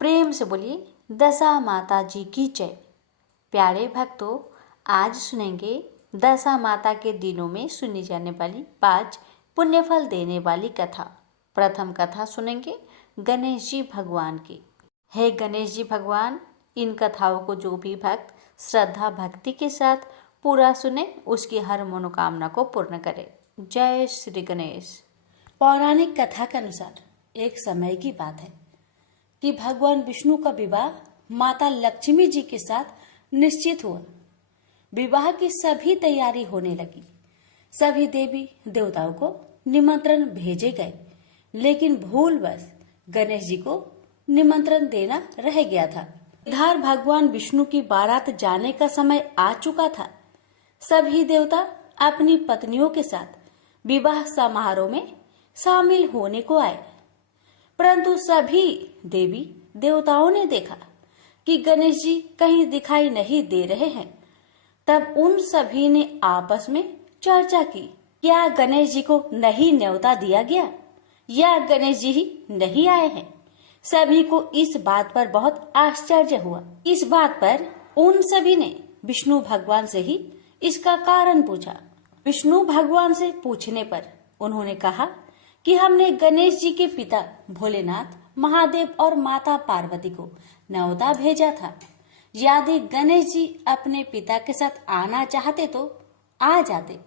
प्रेम से बोलिए दशा माता जी की जय। प्यारे भक्तों, आज सुनेंगे दशा माता के दिनों में सुनी जाने वाली 5 पुण्यफल देने वाली कथा। प्रथम कथा सुनेंगे गणेश जी भगवान की। हे गणेश जी भगवान, इन कथाओं को जो भी भक्त श्रद्धा भक्ति के साथ पूरा सुने, उसकी हर मनोकामना को पूर्ण करे। जय श्री गणेश। पौराणिक कथा के अनुसार एक समय की बात है कि भगवान विष्णु का विवाह माता लक्ष्मी जी के साथ निश्चित हुआ। विवाह की सभी तैयारी होने लगी। सभी देवी देवताओं को निमंत्रण भेजे गए, लेकिन भूलवश गणेश जी को निमंत्रण देना रह गया था। इधर भगवान विष्णु की बारात जाने का समय आ चुका था। सभी देवता अपनी पत्नियों के साथ विवाह समारोह में शामिल होने को आए, परंतु सभी देवी देवताओं ने देखा कि गणेश जी कहीं दिखाई नहीं दे रहे हैं। तब उन सभी ने आपस में चर्चा की, क्या गणेश जी को नहीं न्योता दिया गया या गणेश जी ही नहीं आए हैं। सभी को इस बात पर बहुत आश्चर्य हुआ। इस बात पर उन सभी ने विष्णु भगवान से ही इसका कारण पूछा। विष्णु भगवान से पूछने पर उन्होंने कहा कि हमने गणेश जी के पिता भोलेनाथ, महादेव और माता पार्वती को न्योता भेजा था। यदि गणेश जी अपने पिता के साथ आना चाहते तो आ जाते।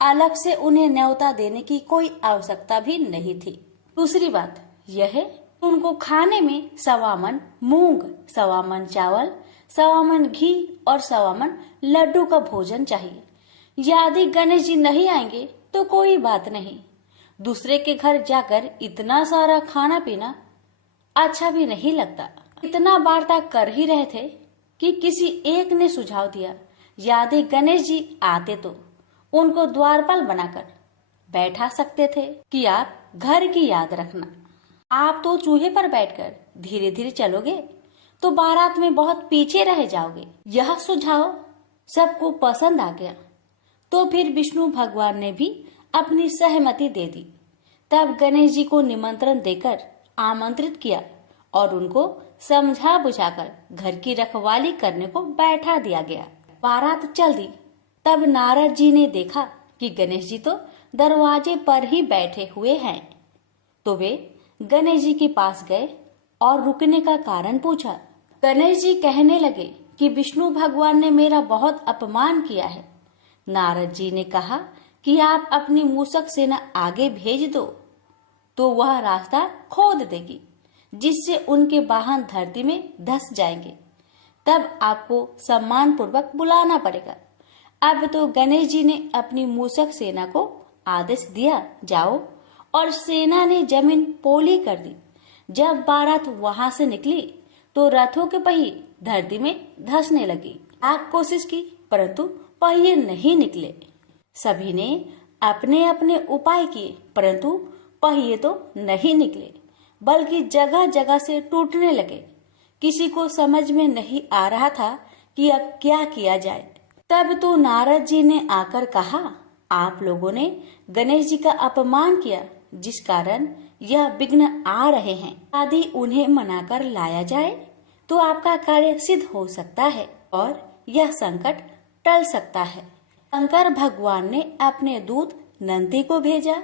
अलग से उन्हें न्योता देने की कोई आवश्यकता भी नहीं थी। दूसरी बात यह है, उनको खाने में 1.25 मन मूंग, 1.25 मन चावल, 1.25 मन घी और 1.25 मन लड्डू का भोजन चाहिए। यदि गणेश जी नहीं आएंगे तो कोई बात नहीं, दूसरे के घर जाकर इतना सारा खाना पीना अच्छा भी नहीं लगता। इतना वार्ता कर ही रहे थे कि किसी एक ने सुझाव दिया, यदि गणेश जी आते तो उनको द्वारपाल बनाकर बैठा सकते थे कि आप घर की याद रखना। आप तो चूहे पर बैठकर धीरे धीरे चलोगे तो बारात में बहुत पीछे रह जाओगे। यह सुझाव सबको पसंद आ गया, तो फिर विष्णु भगवान ने भी अपनी सहमति दे दी। तब गणेश जी को निमंत्रण देकर आमंत्रित किया और उनको समझा बुझाकर घर की रखवाली करने को बैठा दिया गया। बारात चल दी। तब नारद जी ने देखा कि गणेश जी तो दरवाजे पर ही बैठे हुए हैं, तो वे गणेश जी के पास गए और रुकने का कारण पूछा। गणेश जी कहने लगे कि विष्णु भगवान ने मेरा बहुत अपमान किया है। नारद जी ने कहा कि आप अपनी मूषक सेना आगे भेज दो तो वह रास्ता खोद देगी, जिससे उनके वाहन धरती में धंस जाएंगे। तब आपको सम्मान पूर्वक बुलाना पड़ेगा। अब तो गणेश जी ने अपनी मूषक सेना को आदेश दिया, जाओ, और सेना ने जमीन पोली कर दी। जब बारात वहां से निकली तो रथों के पहिए धरती में धंसने लगी। आप कोशिश की, परंतु पहिए नहीं निकले। सभी ने अपने अपने उपाय किए, परंतु पहिए तो नहीं निकले, बल्कि जगह जगह से टूटने लगे। किसी को समझ में नहीं आ रहा था कि अब क्या किया जाए। तब तो नारद जी ने आकर कहा, आप लोगों ने गणेश जी का अपमान किया, जिस कारण यह विघ्न आ रहे हैं। यदि उन्हें मनाकर लाया जाए तो आपका कार्य सिद्ध हो सकता है और यह संकट टल सकता है। शंकर भगवान ने अपने दूत नंदी को भेजा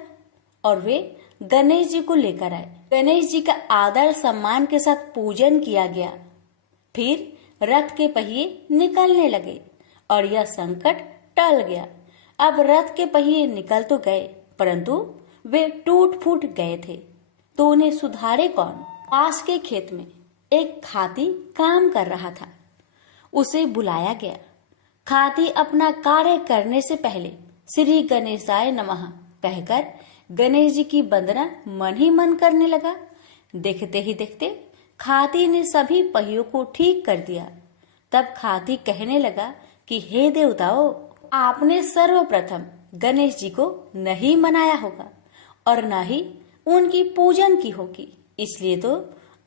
और वे गणेश जी को लेकर आए। गणेश जी का आदर सम्मान के साथ पूजन किया गया। फिर रथ के पहिए निकलने लगे और यह संकट टल गया। अब रथ के पहिए निकल तो गए, परंतु वे टूट फूट गए थे, तो उन्हें सुधारे कौन। पास के खेत में एक खाती काम कर रहा था। उसे बुलाया गया। खाती अपना कार्य करने से पहले श्री गणेशाय नमः कहकर गणेश जी की वंदना मन ही मन करने लगा। देखते ही देखते खाती ने सभी पहियों को ठीक कर दिया। तब खाती कहने लगा कि हे देवताओं, आपने सर्वप्रथम गणेश जी को नहीं मनाया होगा और न ही उनकी पूजन की होगी, इसलिए तो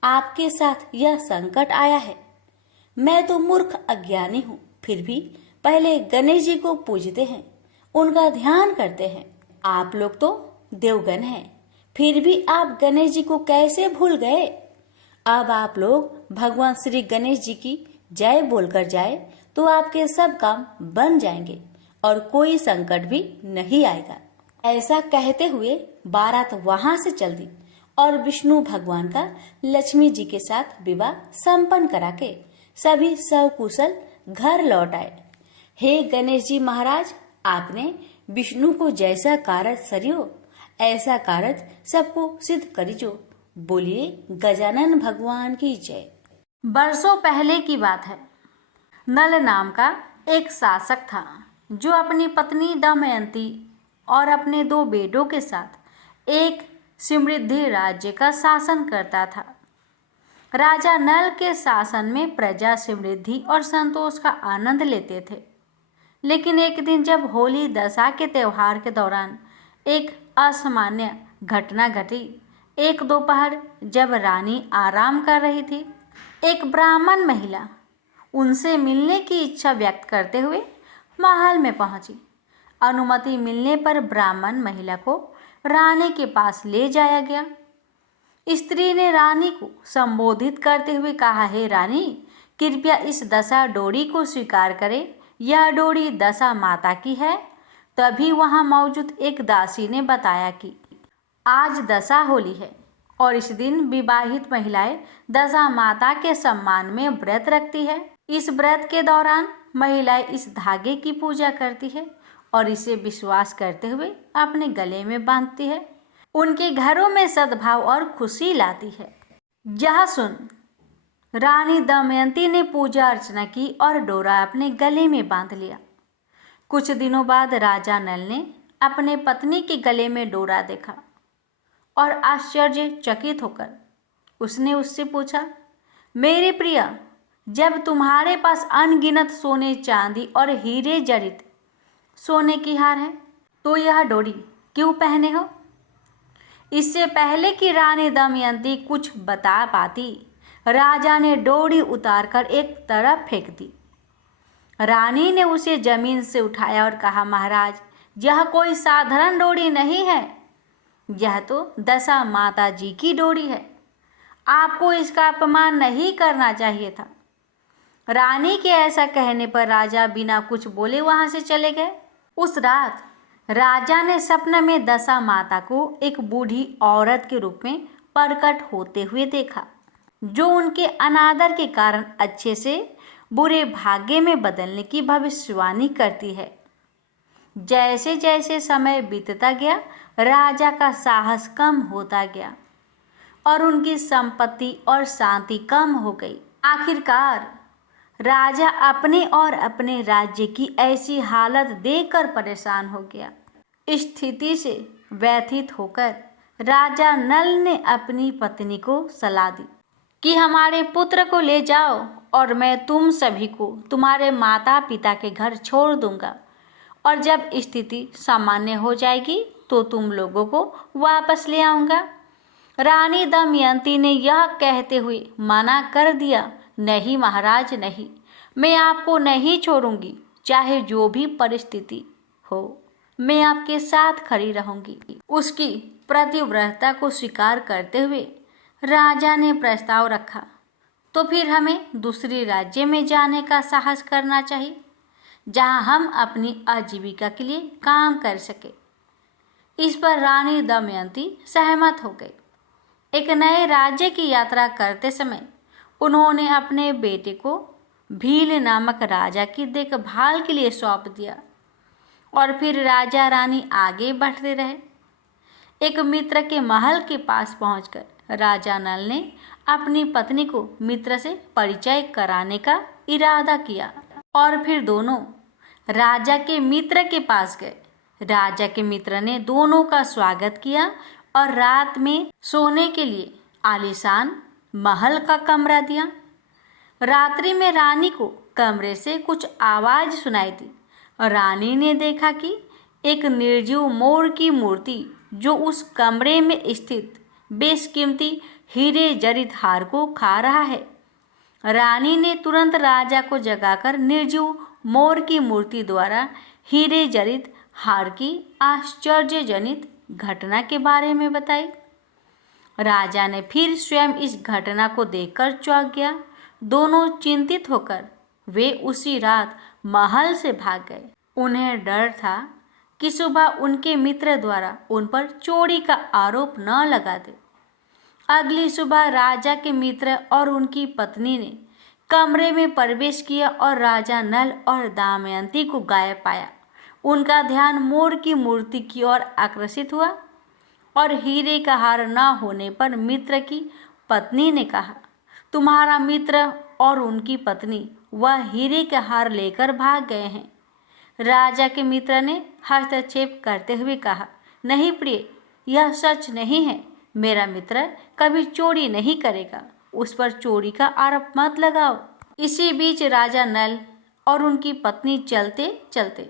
आपके साथ यह संकट आया है। मैं तो मूर्ख अज्ञानी हूँ, फिर भी पहले गणेश जी को पूजते हैं, उनका ध्यान करते हैं। आप लोग तो देवगण हैं, फिर भी आप गणेश जी को कैसे भूल गए। अब आप लोग भगवान श्री गणेश जी की जय बोलकर जाए तो आपके सब काम बन जाएंगे और कोई संकट भी नहीं आएगा। ऐसा कहते हुए बारात वहां से चल दी और विष्णु भगवान का लक्ष्मी जी के साथ विवाह संपन्न करा के सभी सकुशल घर लौट आए। हे गणेश जी महाराज, आपने विष्णु को जैसा कारज सरियो ऐसा कारज सबको सिद्ध करिजो। बोलिए गजानन भगवान की जय। बरसों पहले की बात है। नल नाम का एक शासक था जो अपनी पत्नी दमयंती और अपने 2 बेटों के साथ एक समृद्धि राज्य का शासन करता था। राजा नल के शासन में प्रजा समृद्धि और संतोष का आनंद लेते थे। लेकिन एक दिन जब होली दशा के त्योहार के दौरान एक असामान्य घटना घटी। एक दोपहर जब रानी आराम कर रही थी, एक ब्राह्मण महिला उनसे मिलने की इच्छा व्यक्त करते हुए महल में पहुंची। अनुमति मिलने पर ब्राह्मण महिला को रानी के पास ले जाया गया। स्त्री ने रानी को संबोधित करते हुए कहा, हे रानी, कृपया इस दशा डोरी को स्वीकार करें। यह डोरी दशा माता की है। तभी वहां मौजूद एक दासी ने बताया कि आज दशा होली है और इस दिन विवाहित महिलाएं दशा माता के सम्मान में व्रत रखती है। इस व्रत के दौरान महिलाएं इस धागे की पूजा करती है और इसे विश्वास करते हुए अपने गले में बांधती है। उनके घरों में सद्भाव और खुशी लाती है। यह सुन रानी दमयंती ने पूजा अर्चना की और डोरा अपने गले में बांध लिया। कुछ दिनों बाद राजा नल ने अपने पत्नी के गले में डोरा देखा और आश्चर्यचकित होकर उसने उससे पूछा, मेरे प्रिय, जब तुम्हारे पास अनगिनत सोने चांदी और हीरे जड़ित सोने की हार है तो यह डोरी क्यों पहने हो? इससे पहले कि रानी दमयंती कुछ बता पाती, राजा ने डोरी उतारकर एक तरफ फेंक दी। रानी ने उसे जमीन से उठाया और कहा, महाराज, यह कोई साधारण डोरी नहीं है, यह तो दशा माता जी की डोरी है। आपको इसका अपमान नहीं करना चाहिए था। रानी के ऐसा कहने पर राजा बिना कुछ बोले वहां से चले गए। उस रात राजा ने सपने में दशा माता को एक बूढ़ी औरत के रूप में प्रकट होते हुए देखा, जो उनके अनादर के कारण अच्छे से बुरे भाग्य में बदलने की भविष्यवाणी करती है। जैसे जैसे समय बीतता गया, राजा का साहस कम होता गया और उनकी संपत्ति और शांति कम हो गई। आखिरकार राजा अपने और अपने राज्य की ऐसी हालत देखकर परेशान हो गया। स्थिति से व्यथित होकर राजा नल ने अपनी पत्नी को सलाह दी कि हमारे पुत्र को ले जाओ और मैं तुम सभी को तुम्हारे माता पिता के घर छोड़ दूंगा, और जब स्थिति सामान्य हो जाएगी तो तुम लोगों को वापस ले आऊंगा। रानी दमयंती ने यह कहते हुए मना कर दिया, नहीं महाराज, नहीं, मैं आपको नहीं छोड़ूंगी, चाहे जो भी परिस्थिति हो, मैं आपके साथ खड़ी रहूंगी। उसकी प्रतिव्रता को स्वीकार करते हुए राजा ने प्रस्ताव रखा, तो फिर हमें दूसरी राज्य में जाने का साहस करना चाहिए, जहां हम अपनी आजीविका के लिए काम कर सके। इस पर रानी दमयंती सहमत हो गई। एक नए राज्य की यात्रा करते समय उन्होंने अपने बेटे को भील नामक राजा की देखभाल के लिए सौंप दिया और फिर राजा रानी आगे बढ़ते रहे। एक मित्र के महल के पास पहुंचकर राजा नल ने अपनी पत्नी को मित्र से परिचय कराने का इरादा किया और फिर दोनों राजा के मित्र के पास गए। राजा के मित्र ने दोनों का स्वागत किया और रात में सोने के लिए आलीशान महल का कमरा दिया। रात्रि में रानी को कमरे से कुछ आवाज सुनाई दी और रानी ने देखा कि एक निर्जीव मोर की मूर्ति, जो उस कमरे में स्थित बेशकीमती हीरे जड़ित हार को खा रहा है। रानी ने तुरंत राजा को जगाकर निर्जीव मोर की मूर्ति द्वारा हीरे जड़ित हार की आश्चर्यजनित घटना के बारे में बताई। राजा ने फिर स्वयं इस घटना को देखकर चौंक गया। दोनों चिंतित होकर वे उसी रात महल से भाग गए। उन्हें डर था कि सुबह उनके मित्र द्वारा उन पर चोरी का आरोप न लगा दे। अगली सुबह राजा के मित्र और उनकी पत्नी ने कमरे में प्रवेश किया और राजा नल और दमयंती को गायब पाया। उनका ध्यान मोर की मूर्ति की ओर आकर्षित हुआ और हीरे का हार न होने पर मित्र की पत्नी ने कहा, तुम्हारा मित्र और उनकी पत्नी वह हीरे का हार लेकर भाग गए हैं। राजा के मित्र ने हस्तक्षेप करते हुए कहा, नहीं प्रिय, यह सच नहीं है। मेरा मित्र कभी चोरी नहीं करेगा, उस पर चोरी का आरोप मत लगाओ। इसी बीच राजा नल और उनकी पत्नी चलते चलते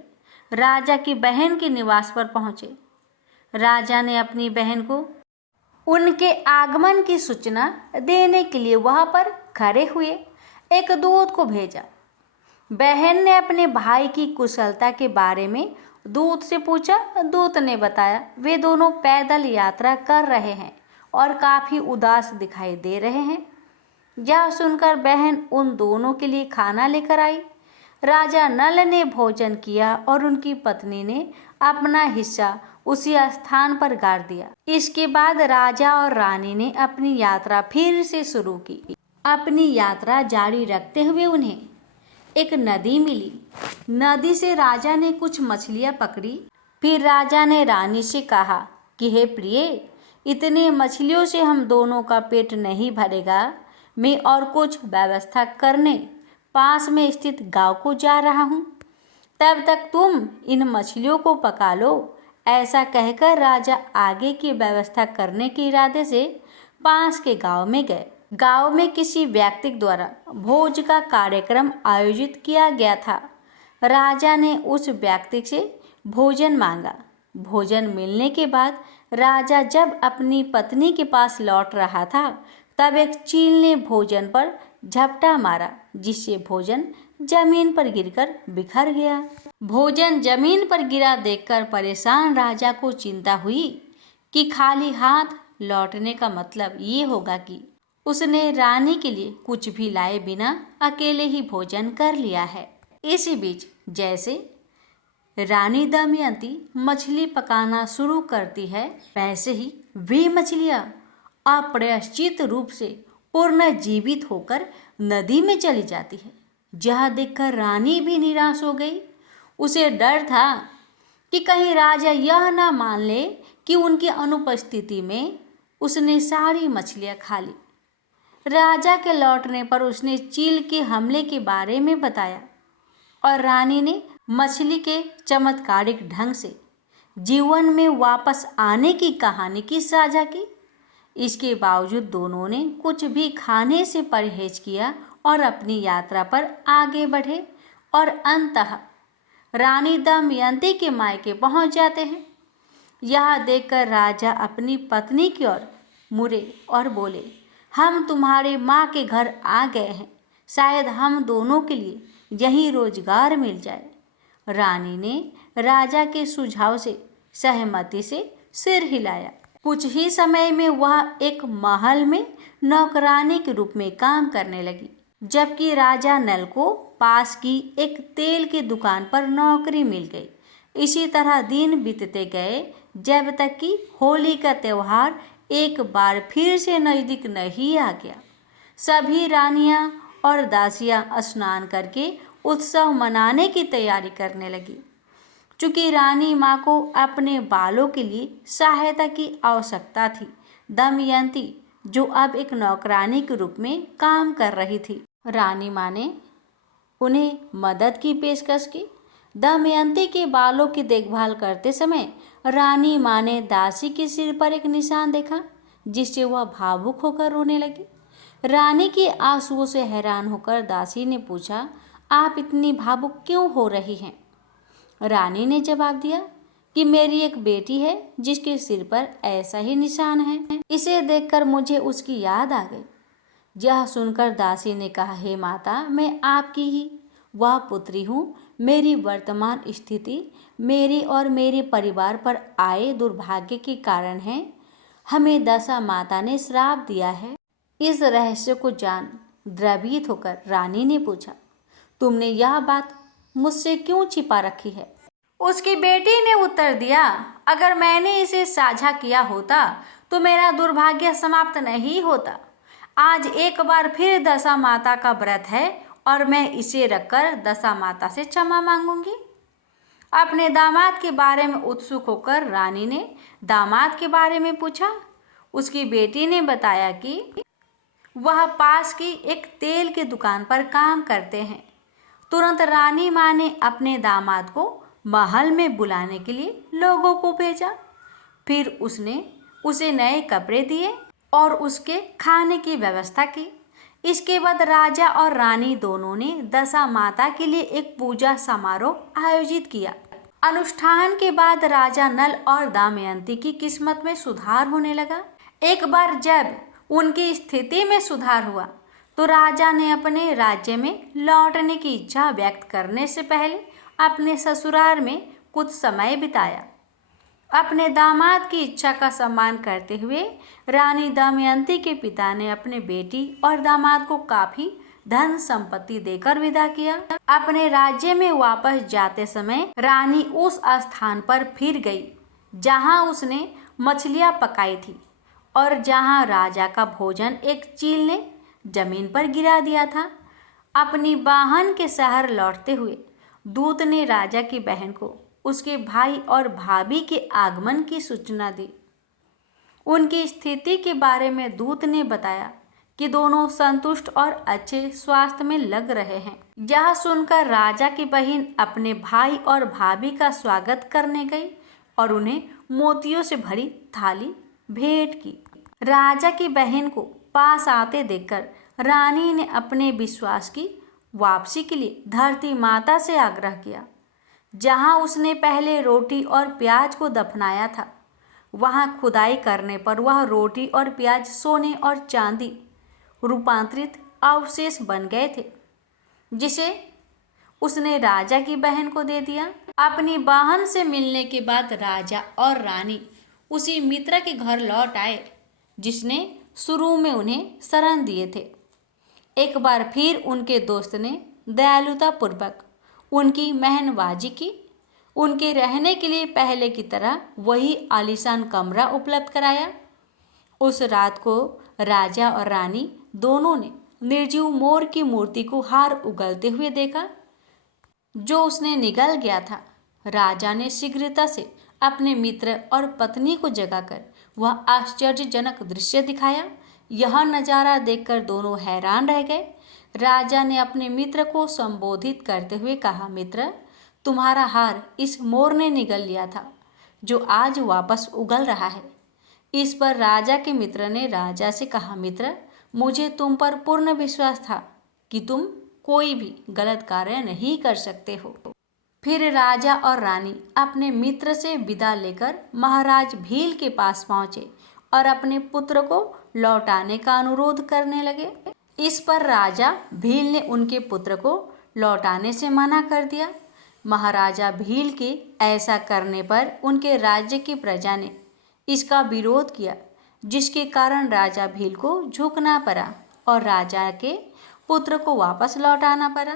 राजा की बहन के निवास पर पहुंचे। राजा ने अपनी बहन को उनके आगमन की सूचना देने के लिए वहां पर खड़े हुए एक दूत को भेजा। बहन ने अपने भाई की कुशलता के बारे में दूत से पूछा। दूत ने बताया वे दोनों पैदल यात्रा कर रहे हैं और काफ़ी उदास दिखाई दे रहे हैं। यह सुनकर बहन उन दोनों के लिए खाना लेकर आई। राजा नल ने भोजन किया और उनकी पत्नी ने अपना हिस्सा उसी स्थान पर गाड़ दिया। इसके बाद राजा और रानी ने अपनी यात्रा फिर से शुरू की। अपनी यात्रा जारी रखते हुए उन्हें एक नदी मिली। नदी से राजा ने कुछ मछलियां पकड़ी। फिर राजा ने रानी से कहा कि हे प्रिय, इतने मछलियों से हम दोनों का पेट नहीं भरेगा। मैं और कुछ व्यवस्था करने पास में स्थित गांव को जा रहा हूँ, तब तक तुम इन मछलियों को पका लो। ऐसा कहकर राजा आगे की व्यवस्था करने के इरादे से पास के गांव में गए। गांव में किसी व्यक्ति द्वारा भोज का कार्यक्रम आयोजित किया गया था। राजा ने उस व्यक्ति से भोजन मांगा। भोजन मिलने के बाद राजा जब अपनी पत्नी के पास लौट रहा था, तब एक चील ने भोजन पर झपटा मारा, जिससे भोजन जमीन पर गिरकर बिखर गया। भोजन जमीन पर गिरा देखकर परेशान राजा को चिंता हुई कि खाली हाथ लौटने का मतलब ये होगा कि उसने रानी के लिए कुछ भी लाए बिना अकेले ही भोजन कर लिया है। इसी बीच जैसे रानी दमयंती मछली पकाना शुरू करती है, वैसे ही वे मछलियाँ अप्रत्याशित रूप से पूर्ण जीवित होकर नदी में चली जाती है। यह देखकर रानी भी निराश हो गई। उसे डर था कि कहीं राजा यह न मान ले कि उनकी अनुपस्थिति में उसने सारी मछलियाँ खा ली। राजा के लौटने पर उसने चील के हमले के बारे में बताया और रानी ने मछली के चमत्कारिक ढंग से जीवन में वापस आने की कहानी की साझा की। इसके बावजूद दोनों ने कुछ भी खाने से परहेज किया और अपनी यात्रा पर आगे बढ़े और अंततः रानी दमयंती के मायके पहुंच जाते हैं। यह देखकर राजा अपनी पत्नी की ओर मुड़े और बोले, हम तुम्हारे माँ के घर आ गए हैं, शायद हम दोनों के लिए यहीं रोजगार मिल जाए। रानी ने राजा के सुझाव से सहमति से सिर हिलाया। कुछ ही समय में वह एक महल में नौकरानी के रूप में काम करने लगी, जबकि राजा नल को पास की एक तेल की दुकान पर नौकरी मिल गई। इसी तरह दिन बीतते गए, जब तक कि होली का त्यौहार एक बार फिर से नज़दीक नहीं आ गया। सभी रानियां और दासियां स्नान करके उत्सव मनाने की तैयारी करने लगी। चूँकि रानी माँ को अपने बालों के लिए सहायता की आवश्यकता थी, दमयंती जो अब एक नौकरानी के रूप में काम कर रही थी, रानी माँ ने उन्हें मदद की पेशकश की। दमयंती के बालों की देखभाल करते समय रानी माँ ने दासी के सिर पर एक निशान देखा, जिससे वह भावुक होकर रोने लगी। रानी के आंसुओं से हैरान होकर दासी ने पूछा, आप इतनी भावुक क्यों हो रही हैं? रानी ने जवाब दिया कि मेरी एक बेटी है जिसके सिर पर ऐसा ही निशान है। इसे देखकर मुझे उसकी याद आ गई। यह सुनकर दासी ने कहा, हे माता, मैं आपकी ही वह पुत्री हूँ। मेरी वर्तमान स्थिति मेरे और मेरे परिवार पर आए दुर्भाग्य के कारण है। हमें दशा माता ने श्राप दिया है। इस रहस्य को जान द्रवित होकर रानी ने पूछा, तुमने यह बात मुझसे क्यों छिपा रखी है? उसकी बेटी ने उत्तर दिया, अगर मैंने इसे साझा किया होता तो मेरा दुर्भाग्य समाप्त नहीं होता। आज एक बार फिर दशा माता का व्रत है और मैं इसे रखकर दशा माता से क्षमा मांगूंगी। अपने दामाद के बारे में उत्सुक होकर रानी ने दामाद के बारे में पूछा। उसकी बेटी ने बताया कि वह पास की एक तेल की दुकान पर काम करते हैं। तुरंत रानी माँ ने अपने दामाद को महल में बुलाने के लिए लोगों को भेजा। फिर उसने उसे नए कपड़े दिए और उसके खाने की व्यवस्था की। इसके बाद राजा और रानी दोनों ने दशा माता के लिए एक पूजा समारोह आयोजित किया। अनुष्ठान के बाद राजा नल और दमयंती की किस्मत में सुधार होने लगा। एक बार जब उनकी स्थिति में सुधार हुआ तो राजा ने अपने राज्य में लौटने की इच्छा व्यक्त करने से पहले अपने ससुराल में कुछ समय बिताया। अपने दामाद की इच्छा का सम्मान करते हुए रानी दमयंती के पिता ने अपने बेटी और दामाद को काफी धन संपत्ति देकर विदा किया। अपने राज्य में वापस जाते समय रानी उस स्थान पर फिर गई जहां उसने मछलियां पकाई थी और जहां राजा का भोजन एक चील ने जमीन पर गिरा दिया था। अपनी बहन के शहर लौटते हुए दूत ने राजा की बहन को उसके भाई और भाभी के आगमन की सूचना दी। उनकी स्थिति के बारे में दूत ने बताया कि दोनों संतुष्ट और अच्छे स्वास्थ्य में लग रहे हैं। यह सुनकर राजा की बहन अपने भाई और भाभी का स्वागत करने गई और उन्हें मोतियों से भरी थाली भेंट की। राजा की बहन को पास आते देखकर रानी ने अपने विश्वास की वापसी के लिए धरती माता से आग्रह किया। जहां उसने पहले रोटी और प्याज को दफनाया था, वहां खुदाई करने पर वह रोटी और प्याज सोने और चांदी रूपांतरित अवशेष बन गए थे, जिसे उसने राजा की बहन को दे दिया। अपनी बहन से मिलने के बाद राजा और रानी उसी मित्र के घर लौट आए जिसने शुरू में उन्हें शरण दिए थे। एक बार फिर उनके दोस्त ने दयालुता पूर्वक उनकी मेहनबाजी की। उनके रहने के लिए पहले की तरह वही आलीशान कमरा उपलब्ध कराया। उस रात को राजा और रानी दोनों ने निर्जीव मोर की मूर्ति को हार उगलते हुए देखा जो उसने निगल गया था। राजा ने शीघ्रता से अपने मित्र और पत्नी को जगाकर वह आश्चर्यजनक दृश्य दिखाया। यह नज़ारा देखकर दोनों हैरान रह गए। राजा ने अपने मित्र को संबोधित करते हुए कहा, मित्र, तुम्हारा हार इस मोर ने निगल लिया था जो आज वापस उगल रहा है। इस पर राजा के मित्र ने राजा से कहा, मित्र, मुझे तुम पर पूर्ण विश्वास था कि तुम कोई भी गलत कार्य नहीं कर सकते हो। फिर राजा और रानी अपने मित्र से विदा लेकर महाराज भील के पास पहुंचे और अपने पुत्र को लौटाने का अनुरोध करने लगे। इस पर राजा भील ने उनके पुत्र को लौटाने से मना कर दिया। महाराजा भील के ऐसा करने पर उनके राज्य की प्रजा ने इसका विरोध किया, जिसके कारण राजा भील को झुकना पड़ा और राजा के पुत्र को वापस लौटाना पड़ा।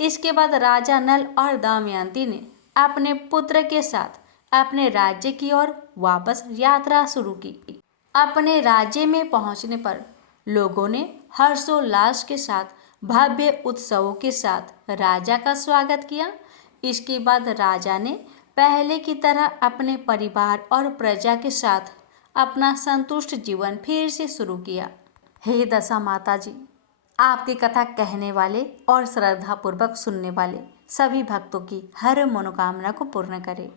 इसके बाद राजा नल और दमयंती ने अपने पुत्र के साथ अपने राज्य की ओर वापस यात्रा शुरू की। अपने राज्य में पहुंचने पर लोगों ने हर्षोल्लास के साथ भव्य उत्सवों के साथ राजा का स्वागत किया। इसके बाद राजा ने पहले की तरह अपने परिवार और प्रजा के साथ अपना संतुष्ट जीवन फिर से शुरू किया। हे दशा माता जी, आपकी कथा कहने वाले और श्रद्धापूर्वक सुनने वाले सभी भक्तों की हर मनोकामना को पूर्ण करें।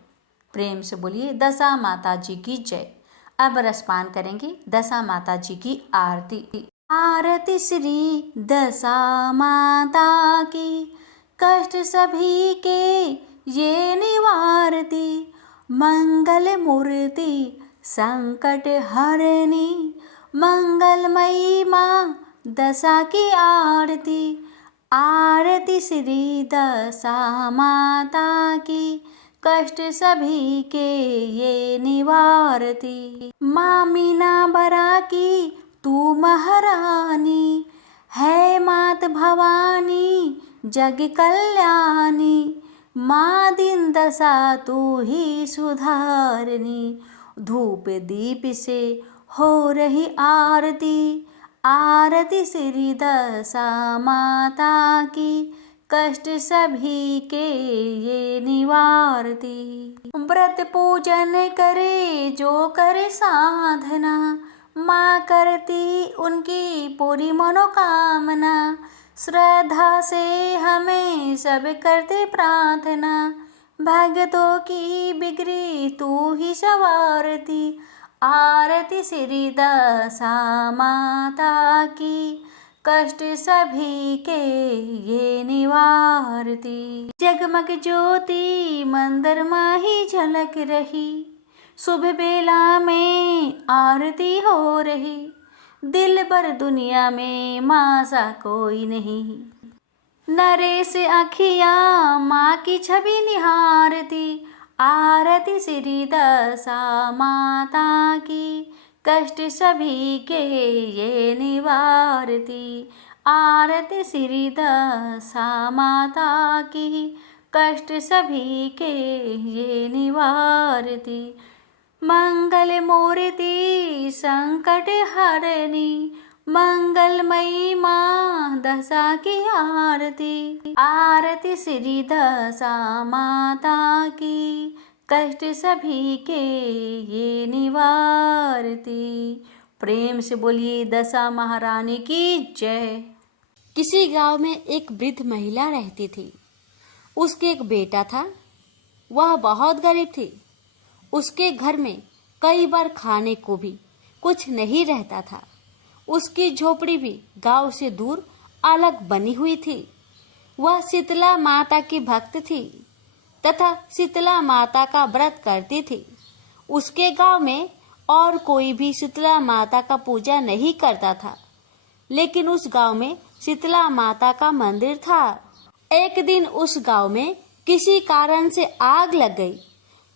प्रेम से बोलिए दशा माता जी की जय। अब रसपान करेंगे दशा माता जी की आरती। आरती श्री दशा माता की, कष्ट सभी के ये निवारती, मंगल मूर्ति संकट हरनी, मंगलमयी माँ दशा की आरती। आरती श्री दशा माता की, कष्ट सभी के ये निवारती। माँ मीना बरा की तू महारानी, है मात भवानी जग कल्याणी। माँ दीन दशा तू ही सुधारनी, धूप दीप से हो रही आरती। आरती श्री दशा माता की, कष्ट सभी के ये निवारती। व्रत पूजन करे जो करे साधना, माँ करती उनकी पूरी मनोकामना। श्रद्धा से हमें सब करते प्रार्थना, भक्तों की बिगड़ी तू ही संवारती। आरती श्री दशा माता की, कष्ट सभी के ये निवारती। जगमग ज्योति मंदिर में ही झलक रही, सुबह बेला में आरती हो रही। दिल भर दुनिया में माँ सा कोई नहीं, नरेश अखिया माँ की छवि निहारती। आरती श्री दशा माता की, कष्ट सभी के ये निवारती। आरती श्री दशा माता की, कष्ट सभी के ये निवारती। मंगल मूर्ति संकट हरनी, मंगलमयी माँ दशा की आरती। आरती श्री दशा माता की, कष्ट सभी के ये निवारती। प्रेम से बोलिए दशा महारानी की जय। किसी गांव में एक वृद्ध महिला रहती थी। उसके एक बेटा था, वह बहुत गरीब थी। उसके घर में कई बार खाने को भी कुछ नहीं रहता था। उसकी झोपड़ी भी गांव से दूर अलग बनी हुई थी। वह शीतला माता की भक्त थी तथा शीतला माता का व्रत करती थी। उसके गांव में और कोई भी शीतला माता का पूजा नहीं करता था, लेकिन उस गांव में शीतला माता का मंदिर था। एक दिन उस गांव में किसी कारण से आग लग गई।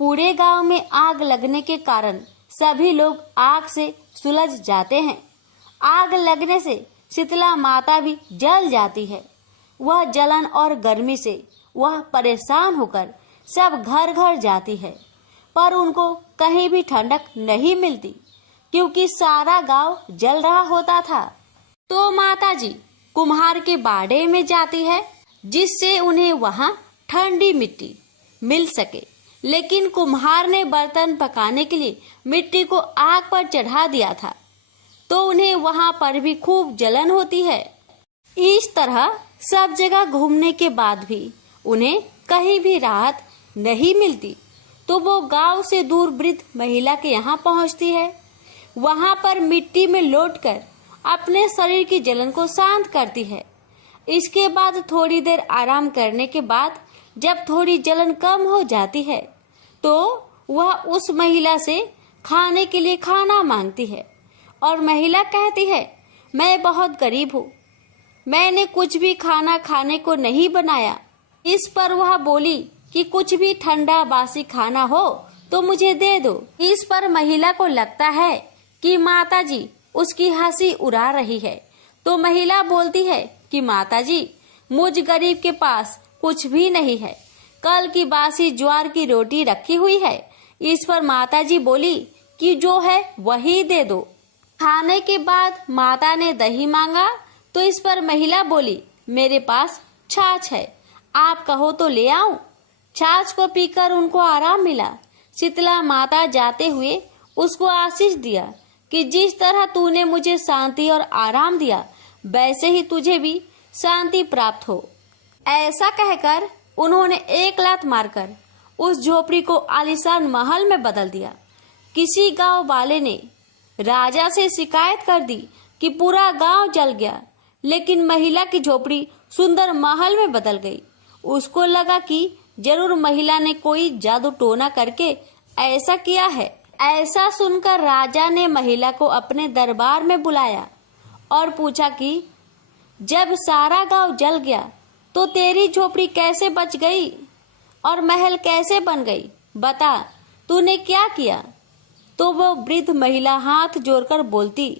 पूरे गांव में आग लगने के कारण सभी लोग आग से सुलझ जाते हैं। आग लगने से शीतला माता भी जल जाती है। वह जलन और गर्मी से वह परेशान होकर सब घर घर जाती है, पर उनको कहीं भी ठंडक नहीं मिलती, क्योंकि सारा गांव जल रहा होता था। तो माताजी कुम्हार के बाड़े में जाती है, जिससे उन्हें वहां ठंडी मिट्टी मिल सके। लेकिन कुम्हार ने बर्तन पकाने के लिए मिट्टी को आग पर चढ़ा दिया था, तो उन्हें वहां पर भी खूब जलन होती है। इस तरह सब जगह घूमने के बाद भी उन्हें कहीं भी राहत नहीं मिलती। तो वो गांव से दूर वृद्ध महिला के यहाँ पहुँचती है। वहां पर मिट्टी में लौटकर अपने शरीर की जलन को शांत करती है। इसके बाद थोड़ी देर आराम करने के बाद जब थोड़ी जलन कम हो जाती है, तो वह उस महिला से खाने के लिए खाना मांगती है। और महिला कहती है, मैं बहुत गरीब हूँ, मैंने कुछ भी खाना खाने को नहीं बनाया। इस पर वह बोली कि कुछ भी ठंडा बासी खाना हो तो मुझे दे दो। इस पर महिला को लगता है कि माताजी उसकी हंसी उड़ा रही है। तो महिला बोलती है कि माताजी, मुझ गरीब के पास कुछ भी नहीं है, कल की बासी ज्वार की रोटी रखी हुई है। इस पर माताजी बोली कि जो है वही दे दो। खाने के बाद माता ने दही मांगा, तो इस पर महिला बोली, मेरे पास छाछ है, आप कहो तो ले आऊं। छाछ को पीकर उनको आराम मिला। शीतला माता जाते हुए उसको आशीष दिया कि जिस तरह तूने मुझे शांति और आराम दिया, वैसे ही तुझे भी शांति प्राप्त हो। ऐसा कहकर उन्होंने एक लात मारकर उस झोपड़ी को आलीशान महल में बदल दिया। किसी गांव वाले ने राजा से शिकायत कर दी कि पूरा गांव जल गया, लेकिन महिला की झोपड़ी सुंदर महल में बदल गई। उसको लगा कि जरूर महिला ने कोई जादू टोना करके ऐसा किया है। ऐसा सुनकर राजा ने महिला को अपने दरबार में बुलाया और पूछा कि जब सारा गांव जल गया तो तेरी झोपड़ी कैसे बच गई? और महल कैसे बन गई, बता तूने क्या किया। तो वो वृद्ध महिला हाथ जोड़कर बोलती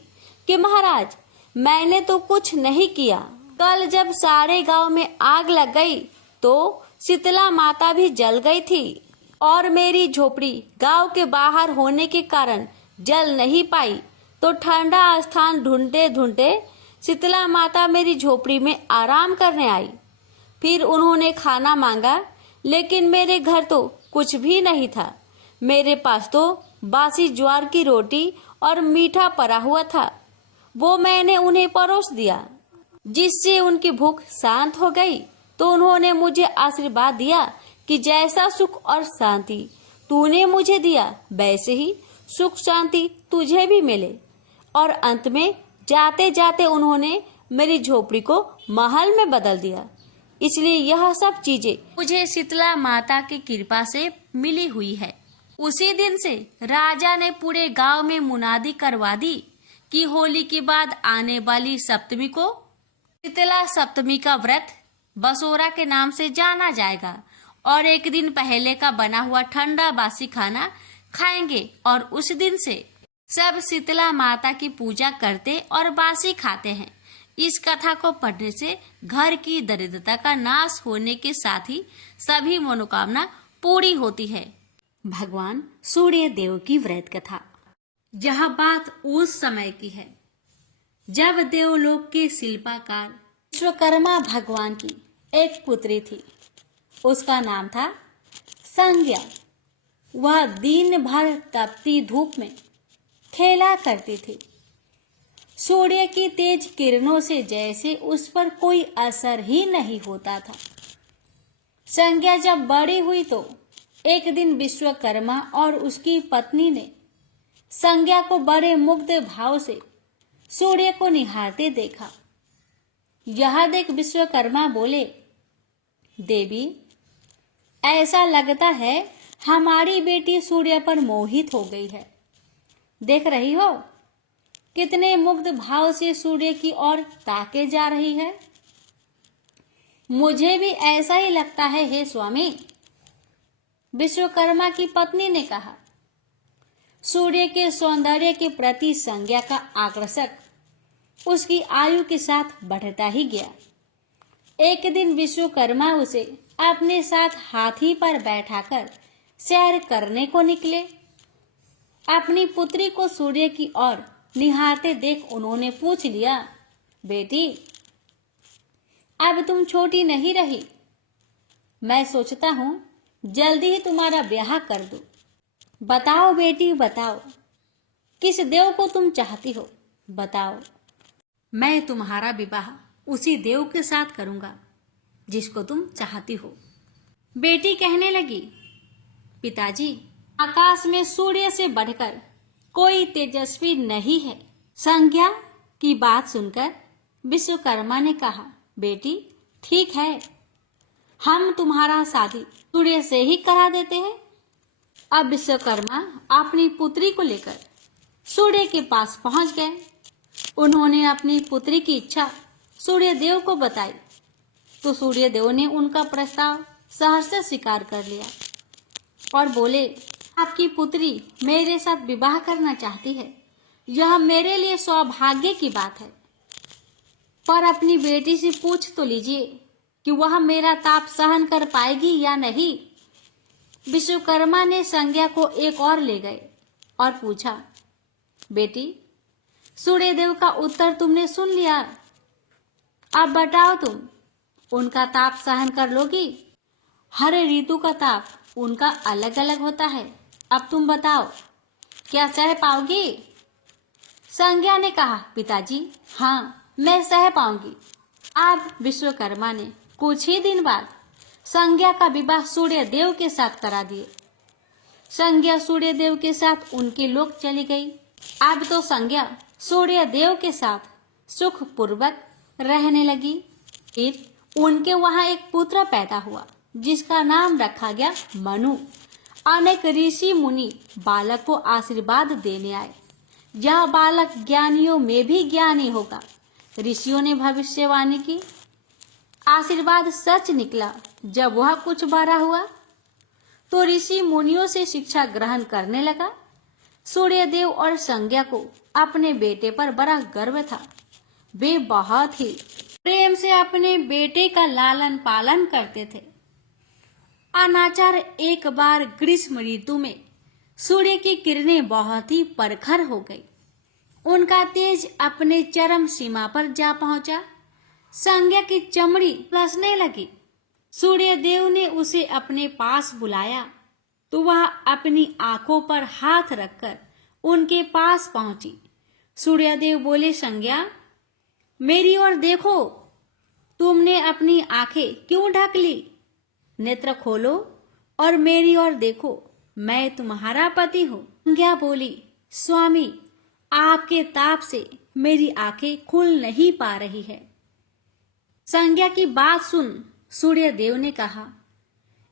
कि महाराज, मैंने तो कुछ नहीं किया। कल जब सारे गांव में आग लग गई तो शीतला माता भी जल गई थी और मेरी झोपड़ी गांव के बाहर होने के कारण जल नहीं पाई। तो ठंडा स्थान ढूंढते ढूंढते शीतला माता मेरी झोपड़ी में आराम करने आई। फिर उन्होंने खाना मांगा, लेकिन मेरे घर तो कुछ भी नहीं था। मेरे पास तो बासी ज्वार की रोटी और मीठा पड़ा हुआ था। वो मैंने उन्हें परोस दिया, जिससे उनकी भूख शांत हो गई। तो उन्होंने मुझे आशीर्वाद दिया कि जैसा सुख और शांति तूने मुझे दिया, वैसे ही सुख शांति तुझे भी मिले। और अंत में जाते जाते उन्होंने मेरी झोपड़ी को महल में बदल दिया। इसलिए यह सब चीजें मुझे शीतला माता की कृपा से मिली हुई है। उसी दिन से राजा ने पूरे गांव में मुनादी करवा दी कि होली के बाद आने वाली सप्तमी को शीतला सप्तमी का व्रत बसोरा के नाम से जाना जाएगा और एक दिन पहले का बना हुआ ठंडा बासी खाना खाएंगे और उस दिन से सब शीतला माता की पूजा करते और बासी खाते हैं। इस कथा को पढ़ने से घर की दरिद्रता का नाश होने के साथ ही सभी मनोकामना पूरी होती है। भगवान सूर्य देव की व्रत कथा। यह बात उस समय की है जब देवलोक के शिल्पकार विश्वकर्मा भगवान की एक पुत्री थी। उसका नाम था संज्ञा। वह दिन भर तपती धूप में खेला करती थी। सूर्य की तेज किरणों से जैसे उस पर कोई असर ही नहीं होता था। संज्ञा जब बड़ी हुई तो एक दिन विश्वकर्मा और उसकी पत्नी ने संज्ञा को बड़े मुग्ध भाव से सूर्य को निहारते देखा। यह देख विश्वकर्मा बोले, देवी, ऐसा लगता है हमारी बेटी सूर्य पर मोहित हो गई है। देख रही हो कितने मुग्ध भाव से सूर्य की ओर ताके जा रही है। मुझे भी ऐसा ही लगता है हे स्वामी। विश्वकर्मा की पत्नी ने कहा। सूर्य के सौंदर्य के प्रति संज्ञा का आकर्षक उसकी आयु के साथ बढ़ता ही गया। एक दिन विश्वकर्मा उसे अपने साथ हाथी पर बैठाकर सैर करने को निकले। अपनी पुत्री को सूर्य की ओर निहारते देख उन्होंने पूछ लिया, बेटी, अब तुम छोटी नहीं रही। मैं सोचता हूं जल्दी ही तुम्हारा ब्याह कर दूं। बताओ बेटी, बताओ, किस देव को तुम चाहती हो, बताओ। मैं तुम्हारा विवाह उसी देव के साथ करूंगा जिसको तुम चाहती हो। बेटी कहने लगी, पिताजी, आकाश में सूर्य से बढ़कर कोई तेजस्वी नहीं है। संज्ञा की बात सुनकर विश्वकर्मा ने कहा, बेटी, ठीक है, हम तुम्हारा शादी सूर्य से ही करा देते हैं। अब विश्वकर्मा अपनी पुत्री को लेकर सूर्य के पास पहुंच गए। उन्होंने अपनी पुत्री की इच्छा सूर्य देव को बताई तो सूर्य देव ने उनका प्रस्ताव सहर्ष स्वीकार कर लिया और बोले, आपकी पुत्री मेरे साथ विवाह करना चाहती है। यह मेरे लिए सौभाग्य की बात है, पर अपनी बेटी से पूछ तो लीजिए कि वह मेरा ताप सहन कर पाएगी या नहीं। विश्वकर्मा ने संज्ञा को एक और ले गए और पूछा, बेटी, सूर्य देव का उत्तर तुमने सुन लिया। अब बताओ, तुम उनका ताप सहन कर लोगी? हर ऋतु का ताप उनका अलग अलग होता है। अब तुम बताओ, क्या सह पाओगी? संज्ञा ने कहा, पिताजी, हाँ, मैं सह पाऊंगी। अब विश्वकर्मा ने कुछ ही दिन बाद संज्ञा का विवाह सूर्य देव के साथ करा दिए। संज्ञा सूर्य देव के साथ उनके लोक चली गई। अब तो संज्ञा सूर्य देव के साथ सुख पूर्वक रहने लगी। फिर उनके वहां एक पुत्र पैदा हुआ जिसका नाम रखा गया मनु। अनेक ऋषि मुनि बालक को आशीर्वाद देने आए। यह बालक ज्ञानियों में भी ज्ञानी होगा। ऋषियों ने भविष्यवाणी की। आशीर्वाद सच निकला। जब वह कुछ बड़ा हुआ तो ऋषि मुनियों से शिक्षा ग्रहण करने लगा। सूर्यदेव और संज्ञा को अपने बेटे पर बड़ा गर्व था। वे बहुत ही प्रेम से अपने बेटे का लालन पालन करते थे। अनाचार एक बार ग्रीष्म ऋतु में सूर्य की किरणें बहुत ही प्रखर हो गई। उनका तेज अपने चरम सीमा पर जा पहुंचा। संज्ञा की चमड़ी रसने लगी। सूर्यदेव ने उसे अपने पास बुलाया तो वह अपनी आंखों पर हाथ रखकर उनके पास पहुंची। सूर्यदेव बोले, संज्ञा, मेरी ओर देखो, तुमने अपनी आंखें क्यों ढक ली? नेत्र खोलो और मेरी ओर देखो, मैं तुम्हारा पति हूँ। संज्ञा बोली, स्वामी, आपके ताप से मेरी आंखें खुल नहीं पा रही है। संज्ञा की बात सुन सूर्यदेव ने कहा,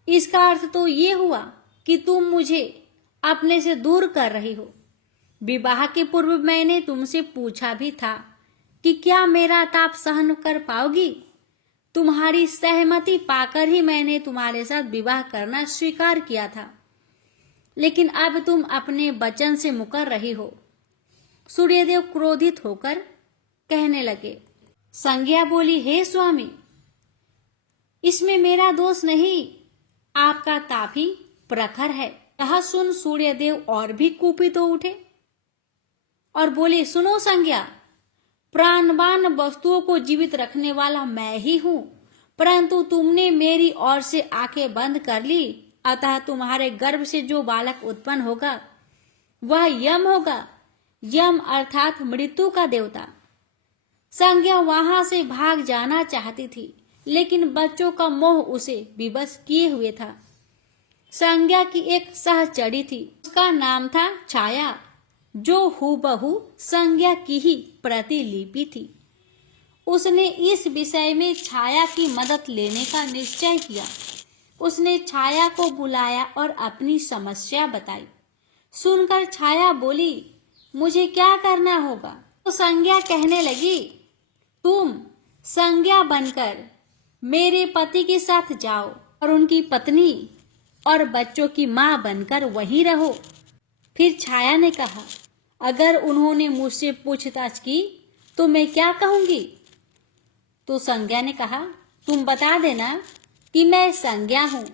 इसका अर्थ तो ये हुआ कि तुम मुझे अपने से दूर कर रही हो। विवाह के पूर्व मैंने तुमसे पूछा भी था कि क्या मेरा ताप सहन कर पाओगी। तुम्हारी सहमति पाकर ही मैंने तुम्हारे साथ विवाह करना स्वीकार किया था, लेकिन अब तुम अपने वचन से मुकर रही हो। सूर्यदेव क्रोधित होकर कहने लगे। संज्ञा बोली, हे स्वामी, इसमें मेरा दोष नहीं, आपका ताप ही प्रखर है। यह सुन सूर्यदेव और भी कुपित हो उठे और बोले, सुनो संज्ञा, प्राणवान वस्तुओं को जीवित रखने वाला मैं ही हूं, परंतु तुमने मेरी ओर से आंखें बंद कर ली, अतः तुम्हारे गर्भ से जो बालक उत्पन्न होगा वह यम होगा। यम अर्थात मृत्यु का देवता। संज्ञा वहां से भाग जाना चाहती थी, लेकिन बच्चों का मोह उसे विवश किए हुए था। संज्ञा की एक सहचरी थी, उसका नाम था छाया, जो हूबहू संज्ञा की ही प्रतिलिपि थी। उसने इस विषय में छाया की मदद लेने का निश्चय किया। उसने छाया को बुलाया और अपनी समस्या बताई। सुनकर छाया बोली, मुझे क्या करना होगा? तो संज्ञा कहने लगी, तुम संज्ञा बनकर मेरे पति के साथ जाओ और उनकी पत्नी और बच्चों की मां बनकर वहीं रहो। फिर छाया ने कहा, अगर उन्होंने मुझसे पूछताछ की तो मैं क्या कहूंगी? तो संज्ञा ने कहा, तुम बता देना कि मैं संज्ञा हूं,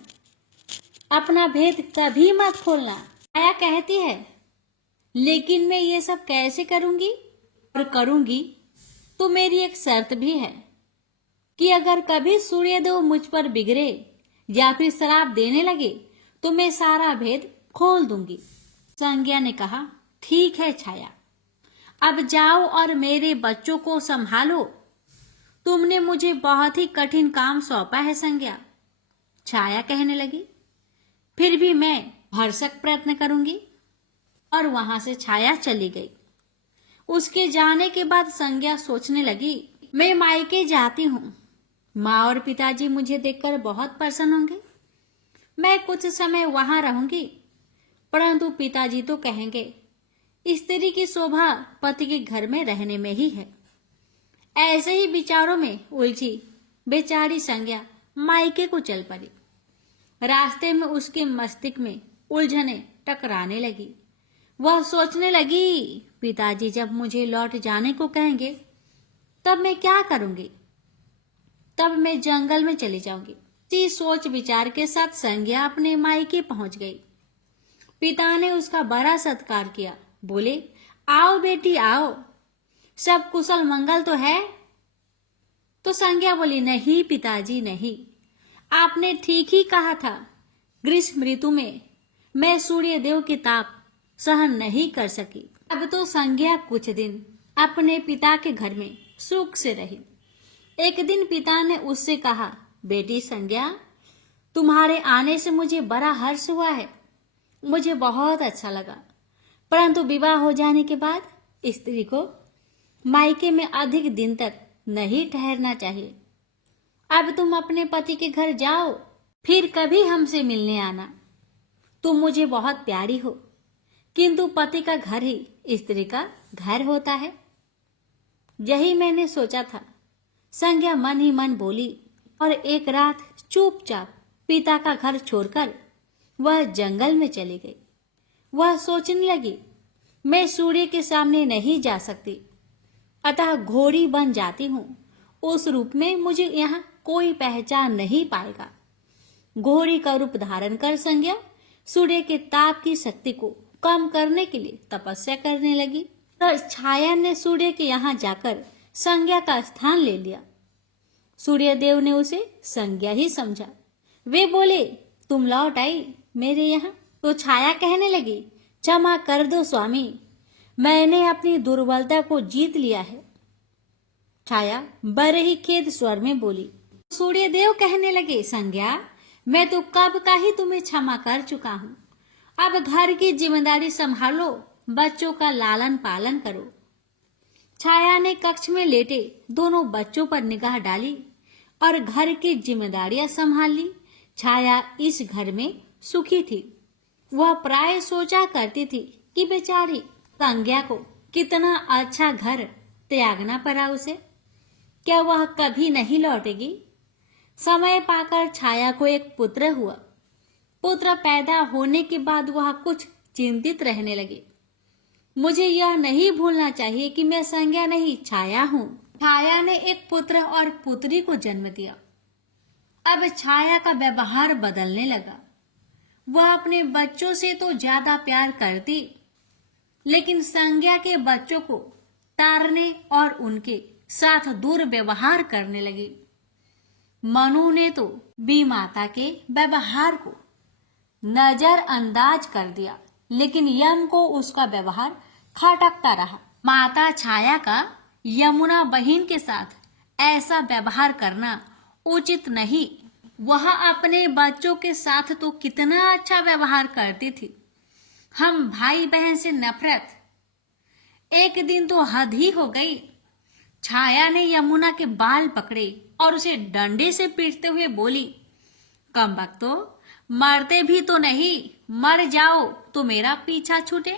अपना भेद कभी मत खोलना। छाया कहती है, लेकिन मैं ये सब कैसे करूंगी? और करूंगी तो मेरी एक शर्त भी है कि अगर कभी सूर्यदेव मुझ पर बिगड़े या फिर श्राप देने लगे तो मैं सारा भेद खोल दूंगी। संज्ञा ने कहा, ठीक है छाया, अब जाओ और मेरे बच्चों को संभालो। तुमने मुझे बहुत ही कठिन काम सौंपा है संज्ञा। छाया कहने लगी, फिर भी मैं भरसक प्रयत्न करूंगी। और वहां से छाया चली गई। उसके जाने के बाद संज्ञा सोचने लगी, मैं मायके जाती हूँ, माँ और पिताजी मुझे देखकर बहुत प्रसन्न होंगे। मैं कुछ समय वहां रहूंगी, परंतु पिताजी तो कहेंगे, स्त्री की शोभा पति के घर में रहने में ही है। ऐसे ही विचारों में उलझी बेचारी संज्ञा मायके को चल पड़ी। रास्ते में उसके मस्तिष्क में उलझने टकराने लगी। वह सोचने लगी, पिताजी जब मुझे लौट जाने को कहेंगे तब मैं क्या करूंगी? तब मैं जंगल में चली जाऊंगी। इसी सोच विचार के साथ संज्ञा अपने मायके पहुंच गई। पिता ने उसका बड़ा सत्कार किया। बोले, आओ बेटी आओ, सब कुशल मंगल तो है? तो संज्ञा बोली, नहीं पिताजी नहीं, आपने ठीक ही कहा था। ग्रीष्म ऋतु में मैं सूर्यदेव के ताप सहन नहीं कर सकी। अब तो संज्ञा कुछ दिन अपने पिता के घर में सुख से रही। एक दिन पिता ने उससे कहा, बेटी संज्ञा, तुम्हारे आने से मुझे बड़ा हर्ष हुआ है, मुझे बहुत अच्छा लगा, परंतु विवाह हो जाने के बाद स्त्री को मायके में अधिक दिन तक नहीं ठहरना चाहिए। अब तुम अपने पति के घर जाओ, फिर कभी हमसे मिलने आना। तुम मुझे बहुत प्यारी हो, किंतु पति का घर ही स्त्री का घर होता है। यही मैंने सोचा था, संज्ञा मन ही मन बोली और एक रात चुपचाप पिता का घर छोड़कर वह जंगल में चली गई। वह सोचने लगी, मैं सूर्य के सामने नहीं जा सकती, अतः घोड़ी बन जाती हूँ। उस रूप में मुझे यहाँ कोई पहचान नहीं पाएगा। घोड़ी का रूप धारण कर संज्ञा सूर्य के ताप की शक्ति को कम करने के लिए तपस्या करने लगी। तो छाया ने सूर्य के यहाँ जाकर संज्ञा का स्थान ले लिया। सूर्य देव ने उसे संज्ञा ही समझा। वे बोले, तुम लौट आई मेरे यहाँ। तो छाया कहने लगी, क्षमा कर दो स्वामी, मैंने अपनी दुर्बलता को जीत लिया है। छाया बड़े ही खेद स्वर में बोली। सूर्य देव कहने लगे, संज्ञा मैं तो कब का ही तुम्हें क्षमा कर चुका हूँ। अब घर की जिम्मेदारी संभालो, बच्चों का लालन पालन करो। छाया ने कक्ष में लेटे दोनों बच्चों पर निगाह डाली और घर की जिम्मेदारियां संभाल ली। छाया इस घर में सुखी थी। वह प्राय सोचा करती थी कि बेचारी संज्ञा को कितना अच्छा घर त्यागना पड़ा उसे। क्या वह कभी नहीं लौटेगी? समय पाकर छाया को एक पुत्र हुआ। पुत्र पैदा होने के बाद वह कुछ चिंतित रहने लगी। मुझे यह नहीं भूलना चाहिए कि मैं संज्ञा नहीं, छाया हूँ। छाया ने एक पुत्र और पुत्री को जन्म दिया। अब छाया का व्यवहार बदलने लगा। वह अपने बच्चों से तो ज्यादा प्यार करती, लेकिन संज्ञा के बच्चों को तारने और उनके साथ दुर्व्यवहार करने लगी। मनु ने तो बी माता के व्यवहार को नजरअंदाज कर दिया, लेकिन यम को उसका व्यवहार खटकता रहा। माता छाया का यमुना बहन के साथ ऐसा व्यवहार करना उचित नहीं। वह अपने बच्चों के साथ तो कितना अच्छा व्यवहार करती थी। हम भाई बहन से नफरत, एक दिन तो हद ही हो गई। छाया ने यमुना के बाल पकड़े और उसे डंडे से पीटते हुए बोली, कमबख्तो, मरते भी तो नहीं, मर जाओ तो मेरा पीछा छूटे।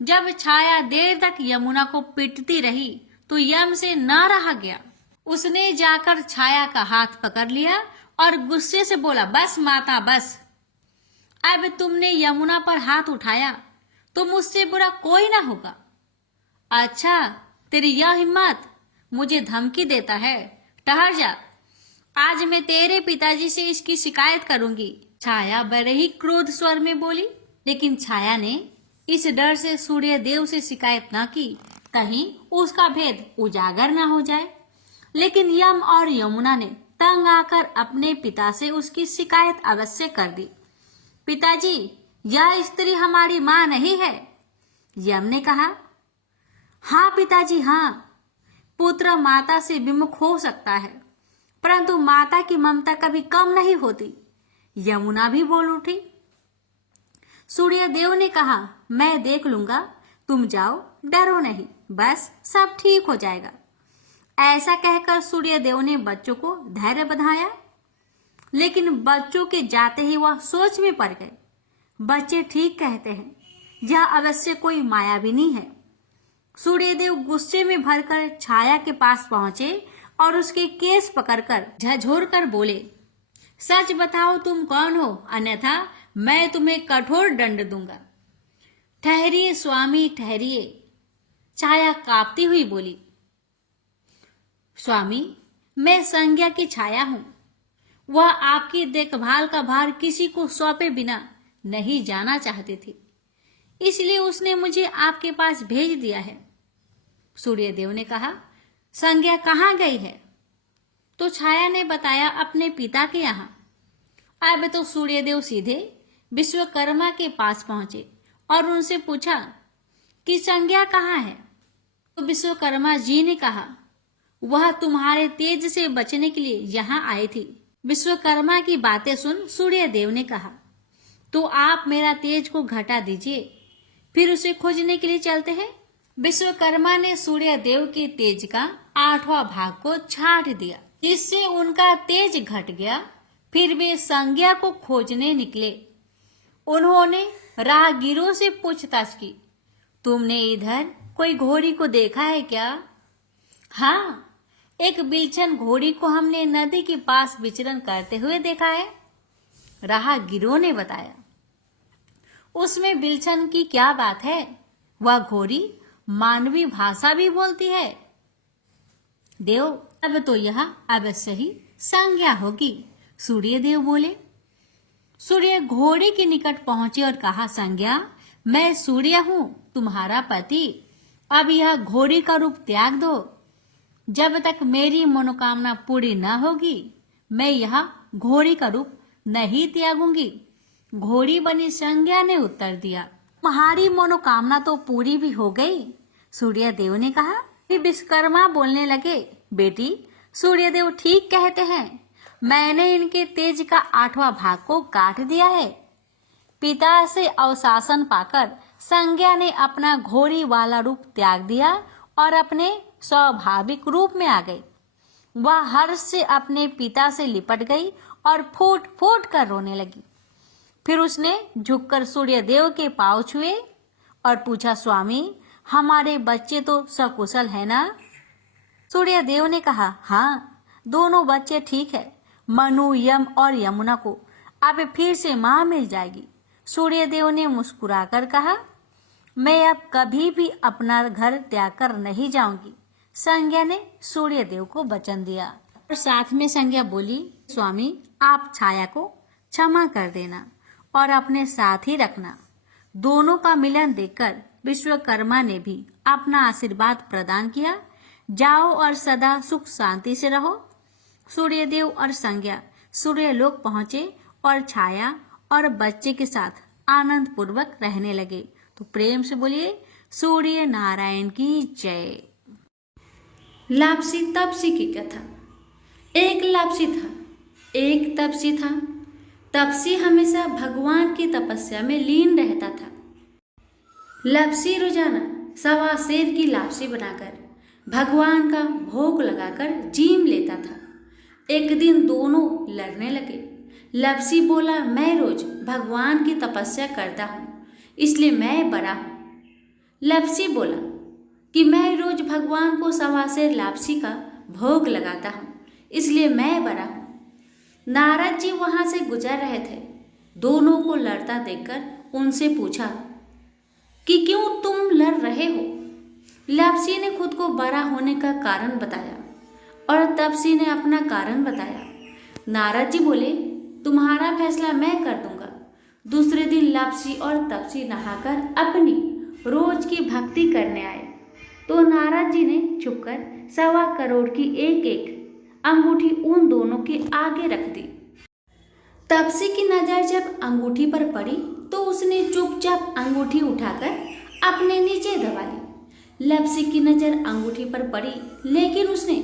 जब छाया देर तक यमुना को पीटती रही तो यम से ना रहा गया। उसने जाकर छाया का हाथ पकड़ लिया और गुस्से से बोला, बस माता बस, अब तुमने यमुना पर हाथ उठाया तो मुझसे बुरा कोई ना होगा। अच्छा, तेरी यह हिम्मत, मुझे धमकी देता है? ठहर जा, आज मैं तेरे पिताजी से इसकी शिकायत करूंगी। छाया बड़े ही क्रोध स्वर में बोली, लेकिन छाया ने इस डर से सूर्य देव से शिकायत न की, कहीं उसका भेद उजागर न हो जाए। लेकिन यम और यमुना ने तंग आकर अपने पिता से उसकी शिकायत अवश्य कर दी। पिताजी, यह स्त्री हमारी माँ नहीं है। यम ने कहा, हाँ पिताजी हाँ, पुत्र माता से विमुख हो सकता है, परंतु माता की ममता कभी कम नहीं होती। यमुना भी बोल उठी। सूर्य देव ने कहा, मैं देख लूंगा, तुम जाओ, डरो नहीं, बस सब ठीक हो जाएगा। ऐसा कहकर सूर्य देव ने बच्चों को धैर्य बंधाया, लेकिन बच्चों के जाते ही वह सोच में पड़ गए। बच्चे ठीक कहते हैं, यह अवश्य कोई मायाविनी है। सूर्यदेव गुस्से में भरकर छाया के पास पहुंचे और उसके केस पकड़कर झंझोरकर बोले, सच बताओ तुम कौन हो, अन्यथा मैं तुम्हें कठोर दंड दूंगा। ठहरिए स्वामी ठहरिए, छाया कांपती हुई बोली। स्वामी, मैं संज्ञा की छाया हूं। वह आपकी देखभाल का भार किसी को सौंपे बिना नहीं जाना चाहती थी, इसलिए उसने मुझे आपके पास भेज दिया है। सूर्यदेव ने कहा, संज्ञा कहाँ गई है? तो छाया ने बताया, अपने पिता के यहाँ। अब तो सूर्यदेव सीधे विश्वकर्मा के पास पहुंचे और उनसे पूछा कि संज्ञा कहाँ है? तो विश्वकर्मा जी ने कहा, वह तुम्हारे तेज से बचने के लिए यहाँ आई थी। विश्वकर्मा की बातें सुन सूर्यदेव ने कहा, तो आप मेरा तेज को घटा दीजिए, फिर उसे खोजने के लिए चलते हैं। विश्वकर्मा ने सूर्यदेव के तेज का 8वां भाग को छाट दिया, जिससे उनका तेज घट गया। फिर वे संज्ञा को खोजने निकले। उन्होंने राहगीरों से पूछताछ की, तुमने इधर कोई घोड़ी को देखा है क्या? हाँ, एक बिलछन घोड़ी को हमने नदी के पास विचरण करते हुए देखा है। राहगीरों ने बताया। उसमें बिलक्षण की क्या बात है, वह घोड़ी मानवी भाषा भी बोलती है। देव, अब तो यह अवश्य ही संज्ञा होगी, सूर्यदेव बोले। सूर्य घोड़ी के निकट पहुंचे और कहा, संज्ञा, मैं सूर्य हूं, तुम्हारा पति। अब यह घोड़ी का रूप त्याग दो। जब तक मेरी मनोकामना पूरी न होगी, मैं यह घोड़ी का रूप नहीं त्यागूंगी। घोड़ी बनी संज्ञा ने उत्तर दिया, तुम्हारी मनोकामना तो पूरी भी हो गई। सूर्यदेव ने कहा। फिर विश्वकर्मा बोलने लगे, बेटी, सूर्यदेव ठीक कहते हैं, मैंने इनके तेज का 8वां भाग को काट दिया है। पिता से अवशासन पाकर संज्ञा ने अपना घोड़ी वाला रूप त्याग दिया और अपने स्वाभाविक रूप में आ गई। वह हर्ष से अपने पिता से लिपट गई और फूट फूट कर रोने लगी। फिर उसने झुककर सूर्यदेव के पांव छुए और पूछा, स्वामी, हमारे बच्चे तो सकुशल है ना? सूर्यदेव ने कहा, हाँ, दोनों बच्चे ठीक है। मनु, यम और यमुना को अब फिर से मां मिल जाएगी। सूर्यदेव ने मुस्कुराकर कहा, मैं अब कभी भी अपना घर त्याग कर नहीं जाऊंगी। संज्ञा ने सूर्यदेव को वचन दिया और साथ में संज्ञा बोली, स्वामी, आप छाया को क्षमा कर देना और अपने साथ ही रखना। दोनों का मिलन देखकर विश्वकर्मा ने भी अपना आशीर्वाद प्रदान किया। जाओ और सदा सुख शांति से रहो। सूर्यदेव और संज्ञा सूर्यलोक पहुंचे और छाया और बच्चे के साथ आनंद पूर्वक रहने लगे। तो प्रेम से बोलिए, सूर्य नारायण की जय। लापसी तपसी की कथा। एक लापसी था, एक तपसी था। तपसी हमेशा भगवान की तपस्या में लीन रहता था। लापसी रोजाना 1.25 सेर की लापसी बनाकर भगवान का भोग लगाकर जीम लेता था। एक दिन दोनों लड़ने लगे। लापसी बोला, मैं रोज भगवान की तपस्या करता हूँ, इसलिए मैं बड़ा हूँ। लापसी बोला कि मैं रोज भगवान को 1.25 सेर लापसी का भोग लगाता हूँ, इसलिए मैं बड़ा हूँ। नारद जी वहां से गुजर रहे थे। दोनों को लड़ता देखकर उनसे पूछा कि क्यों तुम लड़ रहे हो? लापसी ने खुद को बड़ा होने का कारण बताया और तपसी ने अपना कारण बताया। नारद जी बोले, तुम्हारा फैसला मैं कर दूंगा। दूसरे दिन लापसी और तपसी नहाकर अपनी रोज की भक्ति करने आए तो नारद जी ने छुपकर 1.25 करोड़ की एक अंगूठी उन दोनों के आगे रख दी। तपसी की नजर जब अंगूठी पर पड़ी तो उसने चुपचाप अंगूठी उठाकर अपने नीचे दबा ली। लापसी की नजर अंगूठी पर पड़ी लेकिन उसने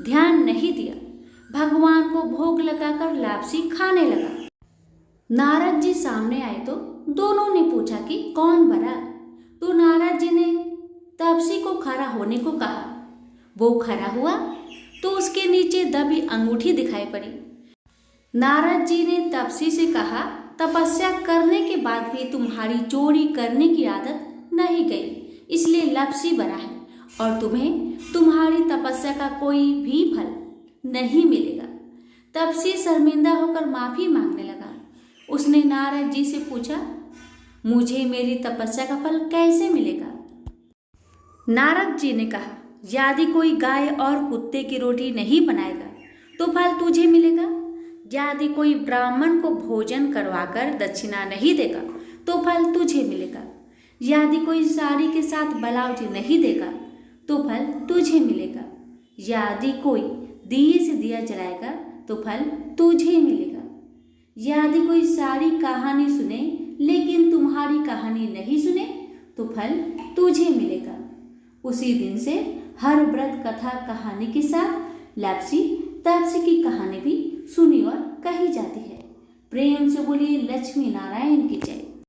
ध्यान नहीं दिया। भगवान को भोग लगाकर लापसी खाने लगा। नारद जी सामने आए तो दोनों ने पूछा कि कौन बड़ा? तो नारद जी ने तपसी को खड़ा होने को कहा। वो खड़ा हुआ तो उसके नीचे दबी अंगूठी दिखाई पड़ी। नारद जी ने तपसी से कहा, तपस्या करने के बाद भी तुम्हारी चोरी करने की आदत नहीं गई, इसलिए लापसी बड़ा है और तुम्हें तुम्हारी तपस्या का कोई भी फल नहीं मिलेगा। तपसी शर्मिंदा होकर माफी मांगने लगा। उसने नारद जी से पूछा, मुझे मेरी तपस्या का फल कैसे मिलेगा? नारद जी ने कहा, यदि कोई गाय और कुत्ते की रोटी नहीं बनाएगा तो फल तुझे मिलेगा। यदि कोई ब्राह्मण को भोजन करवाकर दक्षिणा नहीं देगा तो फल तुझे मिलेगा। यदि कोई साड़ी के साथ ब्लाउज नहीं देगा तो फल तुझे मिलेगा। यदि कोई दिए से दिया जलाएगा तो फल तुझे मिलेगा। यदि कोई सारी कहानी सुने लेकिन तुम्हारी कहानी नहीं सुने तो फल तुझे मिलेगा। उसी दिन से हर व्रत कथा कहानी के साथ लापसी तपसी की कहानी भी सुनी और कही जाती है। प्रेम से बोलिए लक्ष्मी नारायण की जय।